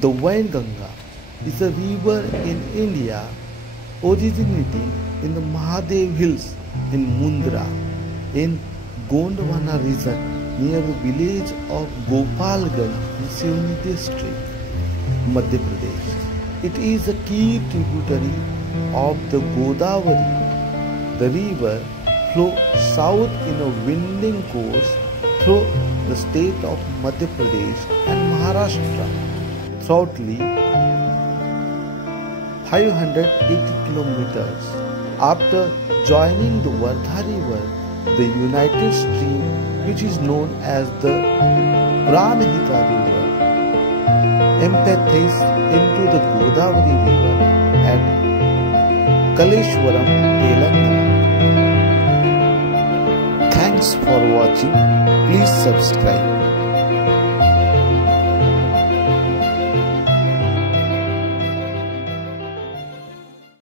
The Wainganga is a river in India originating in the Mahadev Hills in Mundra in Gondwana region near the village of Gopalganj in Sioni district, Madhya Pradesh. It is a key tributary of the Godavari. The river flows south in a winding course through the state of Madhya Pradesh and Maharashtra, thoroughly 580 kilometers. After joining the Vardha River, the united stream, which is known as the Pranahita River, empties into the Godavari River at Kaleshwaram, Telangana. Thanks for watching. Please subscribe.